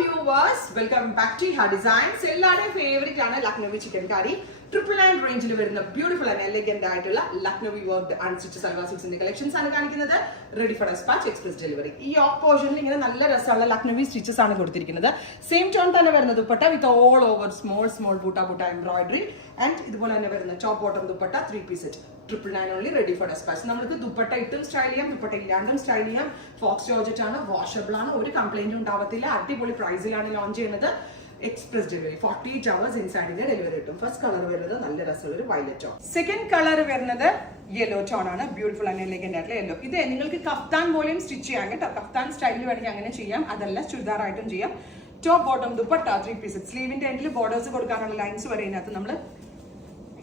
viewers, welcome back to Her Designs. എല്ലാവരുടെയും favourite ആണ് Lucknowi chicken കറി. 999 റേഞ്ചിൽ വരുന്ന ബ്യൂട്ടിഫുൾ ആൻഡ് എലഗന്റ് ആയിട്ടുള്ള ലക്നവി വർക്ക്ഡ് അൺസ്റ്റിച്ച് സൽവാർ സ്യൂട്ട്സിന്റെ കളക്ഷൻസ് ആണ് കാണിക്കുന്നത്. Ready for dispatch, express delivery. ഈ ഓഫ് പോർഷനിൽ ഇങ്ങനെ നല്ല രസമുള്ള ലക്നവി സ്റ്റിച്ചസ് ആണ് കൊടുത്തിരിക്കുന്നത്. സെയിം ടോൺ തന്നെ വരുന്ന dupatta with all over small buta embroidery and ഇതുപോലെ തന്നെ വരുന്ന top bottom dupatta 3-piece set. 999 only, ready for dispatch. നമുക്ക് ദുപ്പട്ട ഇട്ടും സ്റ്റൈൽ ചെയ്യാം, ദുപ്പട്ട ഇല്ലാണ്ടും സ്റ്റൈൽ ചെയ്യാം. ഫോക്സ് ജോർജറ്റ് ആണ്, വാഷബിൾ ആണ്, ഒരു കംപ്ലൈന്റും ഉണ്ടാവത്തില്ല. അടിപൊളി പ്രൈസിലാണ് ലോഞ്ച് ചെയ്യുന്നത്. എക്സ്പ്രസ് ഡെലിവറി 48 hours ഇൻസൈഡിന്റെ ഡെലിവറി കിട്ടും. ഫസ്റ്റ് കളർ വരുന്നത് നല്ല രസമുള്ള ഒരു വയലറ്റ് ടോൺ. സെക്കൻഡ് കളർ വരുന്നത് യെല്ലോ ടോൺ ആണ്. ബ്യൂട്ടിഫുൾ ആൻഡ് എലഗന്റ് ആയിട്ടുള്ള യെല്ലോ. ഇത് നിങ്ങൾക്ക് കഫ്താൻ പോലെയും സ്റ്റിച്ച് ചെയ്യാം കേട്ടോ. കഫ്താൻ സ്റ്റൈലിൽ വേണമെങ്കിൽ അങ്ങനെ ചെയ്യാം, അതല്ല ചുരിദാറായിട്ടും ചെയ്യാം. Top bottom dupatta 3-piece. സ്ലീവിന്റെ എൻഡിൽ ബോർഡേഴ്സ് കൊടുക്കാനുള്ള ലൈൻസ് വരെ ഇതിനകത്ത് നമ്മൾ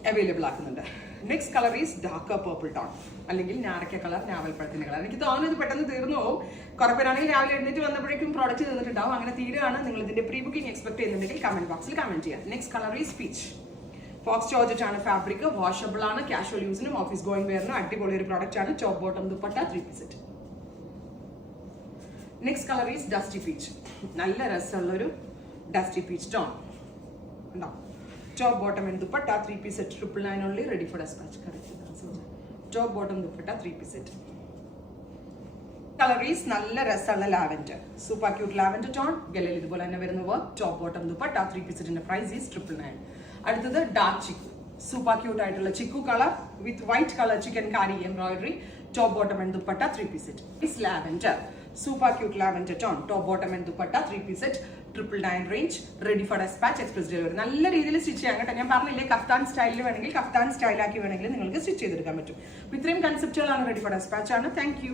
അവൈലബിൾ ആക്കുന്നുണ്ട്. Next colour is darker purple tone, അല്ലെങ്കിൽ ഞാറക്ക കളർ, ഞാവൽപ്പഴത്തിന്റെ കളർ. എനിക്ക് തോന്നുന്നത് പെട്ടെന്ന് തീർന്നു പോകും. കുറെ പേരാണെങ്കിൽ രാവിലെ എഴുന്നേറ്റ് വന്നപ്പോഴേക്കും പ്രോഡക്റ്റ് തീർന്നിട്ടുണ്ടാവും. അങ്ങനെ തീരുകയാണ്. നിങ്ങൾ ഇതിന്റെ പ്രീ ബുക്കിംഗ് എക്സ്പെക്ട് ചെയ്യുന്നുണ്ടെങ്കിൽ കമന്റ് ബോക്സിൽ കമന്റ് ചെയ്യാം. Next colour is peach. Fox georgette ആണ് ഫാബ്രിക്, വാഷബിൾ ആണ്, കാഷ്വൽ യൂസിനും ഓഫീസ് ഗോയിങ് വെയറിനും അടിപൊളി ഒരു പ്രോഡക്റ്റ് ആണ്. Top bottom dupatta 3-piece set. Next colour is dusty peach. നല്ല രസമുള്ള ഒരു ഡസ്റ്റി പീച്ച് ടോൺ ഉണ്ടാവും. Top bottom and dupatta 3-piece set. 999 only, ready for dispatch. Top bottom dupatta 3-piece set. Color is nalla rasalla lavender, super cute lavender tone. Gallil idupole thanne varuna work. Top bottom dupatta 3-piece set. In price is 999. Aduthathu dark chiku, super cute aayittulla chiku color with white color chicken curry embroidery. Top bottom and dupatta 3-piece set. Is lavender, super cute lavender tone. Top bottom and dupatta 3-piece set. 999 range, ready for dispatch, express delivery. നല്ല രീതിയിൽ stitch ചെയ്യാൻ കേട്ടോ. ഞാൻ പറഞ്ഞില്ലേ, kaftan സ്റ്റൈലിൽ വേണമെങ്കിൽ kaftan സ്റ്റൈലാക്കി വേണമെങ്കിൽ നിങ്ങൾക്ക് സ്റ്റിച്ച് ചെയ്തെടുക്കാൻ പറ്റും. ഇത്രയും കൺസെപ്റ്റുകളാണ്. റെഡി ഫോർ ഡെസ്പാച്ച് ആണ്. Thank you.